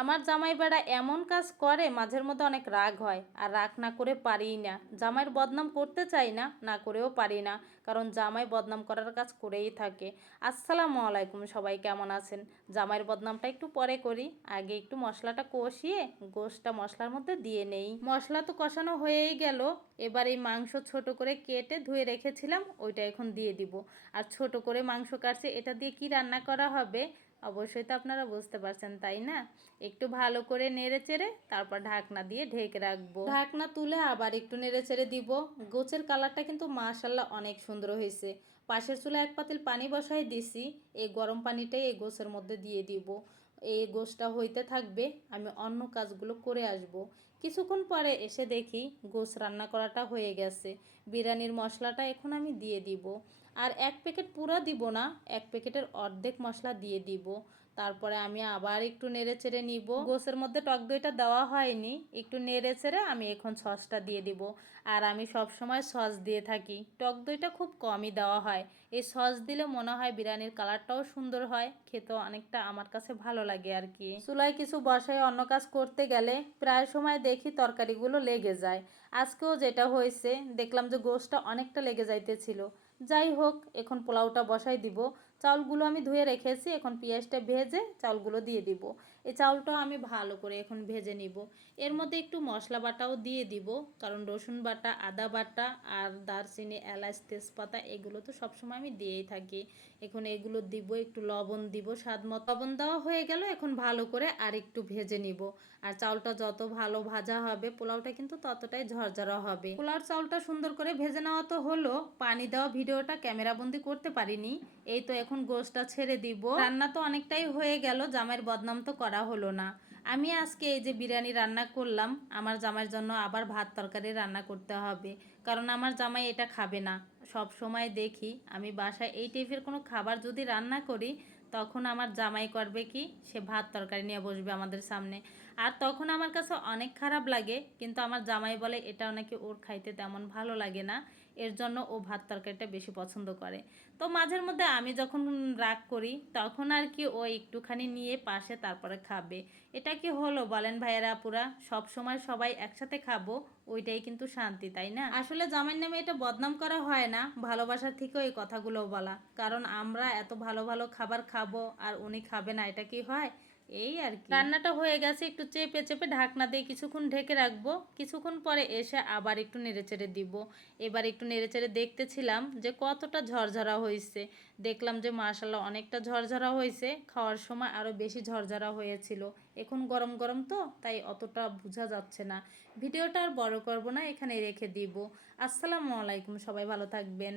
আমার জামাই বেড়া এমন কাজ করে মাঝের মধ্যে অনেক রাগ হয়, আর রাগ না করে পারিই না। জামাইয়ের বদনাম করতে চাই না, না করেও পারি না, কারণ জামাই বদনাম করার কাজ করেই থাকে। আসসালামু আলাইকুম, সবাই কেমন আছেন? জামাইয়ের বদনামটা একটু পরে করি, আগে একটু মশলাটা কষিয়ে গোশটা মশলার মধ্যে দিয়ে নেই। মশলা তো কষানো হয়েই গেল, এবার এই মাংস ছোট করে কেটে ধুয়ে রেখেছিলাম, ওইটা এখন দিয়ে দিব। আর ছোট করে মাংস কাটছে, এটা দিয়ে কি রান্না করা হবে অবশ্যই তো আপনারা বুঝতে পারছেন, তাই না? একটু ভালো করে নেড়ে চেড়ে তারপর ঢাকনা দিয়ে ঢেকে রাখবো। ঢাকনা তুলে আবার একটু নেড়ে চেড়ে দিব। গোছের কালারটা কিন্তু মাশাল্লাহ অনেক সুন্দর হয়েছে। পাশের চুলা এক পাতিল পানি বসাই দিছি, এই গরম পানিটাই এই গোছের মধ্যে দিয়ে দিব। এই গোশটা হইতে থাকবে, আমি অন্য কাজগুলো করে আসব। কিছুক্ষণ পরে এসে দেখি গোশ রান্না করাটা হয়ে গেছে। বিরিয়ানির মশলাটা এখন আমি দিয়ে দিব। আর এক প্যাকেট পুরো দিব না, এক প্যাকেটের অর্ধেক মশলা দিয়ে দিব। তারপরে আমি আবার একটু নেড়ে চেড়ে নিব। গোশের মধ্যে টক দইটা দেওয়া হয়নি, একটু নেড়ে চেড়ে আমি এখন সসটা দিয়ে দিব। আর আমি সব সময় সস দিয়ে থাকি, টক দইটা খুব কমই দেওয়া হয়। এই সস দিলে মনে হয় বিরিয়ানির কালারটাও সুন্দর হয়, খেতেও অনেকটা আমার কাছে ভালো লাগে আর কি। চুলায় কিছু বসায় অন্য কাজ করতে গেলে প্রায় সময় দেখি তরকারিগুলো লেগে যায়। আজকেও যেটা হয়েছে, দেখলাম যে গোশটা অনেকটা লেগে যাইতেছিল। যাই হোক, এখন পোলাওটা বসাই দিব। চাউলগুলো আমি ধুয়ে রেখেছি, এখন পেঁয়াজটা ভেজে চাউলগুলো দিয়ে দিব। এই চাউলটাও আমি ভালো করে এখন ভেজে নিব। এর মধ্যে একটু মশলা বাটাও দিয়ে দিব, কারণ রসুন বাটা, আদা বাটা আর দারচিনি, এলাচ, তেজপাতা এগুলো তো সবসময় আমি দিয়েই থাকি। এখন এগুলো দিব, একটু লবণ দিব স্বাদ মতো। লবণ দেওয়া হয়ে গেল, এখন ভালো করে আর একটু ভেজে নিব। আর চাউলটা যত ভালো ভাজা হবে পোলাওটা কিন্তু ততটাই ঝরঝরা হবে। পোলাওর চাউলটা সুন্দর করে ভেজে নেওয়া তো হলো, পানি দেওয়া ভিডিওটা ক্যামেরাবন্দি করতে পারিনি। এই তো এখন গোশটা ছেড়ে দিব। রান্না তো অনেকটাই হয়ে গেল, জামাইয়ের বদনাম তো করা হলো না। আমি আজকে এই যে বিরিয়ানি রান্না করলাম, আমার জামাইয়ের জন্য আবার ভাত তরকারি রান্না করতে হবে, কারণ আমার জামাই এটা খাবে না। সব সময় দেখি আমি বাসায় এই টাইপের কোনো খাবার যদি রান্না করি, তখন আমার জামাই করবে কি, সে ভাত তরকারি নিয়ে বসবে আমাদের সামনে। আর তখন আমার কাছে অনেক খারাপ লাগে, কিন্তু আমার জামাই বলে এটা নাকি ওর খাইতে তেমন ভালো লাগে না, এর জন্য ও ভাত তরকারিটা বেশি পছন্দ করে। তো মাঝের মধ্যে আমি যখন রাগ করি তখন আর কি ও একটুখানি নিয়ে পাশে তারপরে খাবে। এটা কি হলো বলেন ভাইয়েরা আপুরা? সব সময় সবাই একসাথে খাবো, ওইটাই কিন্তু শান্তি, তাই না? আসলে জামাইয়ের নামে এটা বদনাম করা হয় না, ভালোবাসার থেকেও এই কথাগুলো বলা, কারণ আমরা এত ভালো ভালো খাবার খাবো আর উনি খাবে না, এটা কি হয়? এই আর কি। রান্নাটা হয়ে গেছে, একটু চেপে চেপে ঢাকনা দিয়ে কিছুক্ষণ ঢেকে রাখবো। কিছুক্ষণ পরে এসে আবার একটু নেড়েচেড়ে দিব। এবার একটু নেড়েচেড়ে দেখতেছিলাম যে কতটা ঝরঝরা হয়েছে। দেখলাম যে মাশাআল্লাহ অনেকটা ঝরঝরা হয়েছে, খাওয়ার সময় আরও বেশি ঝরঝরা হয়েছিল। এখন গরম গরম তো তাই অতটা বোঝা যাচ্ছে না। ভিডিওটা আর বড় করব না, এখানে রেখে দিব। আসসালামু আলাইকুম, সবাই ভালো থাকবেন।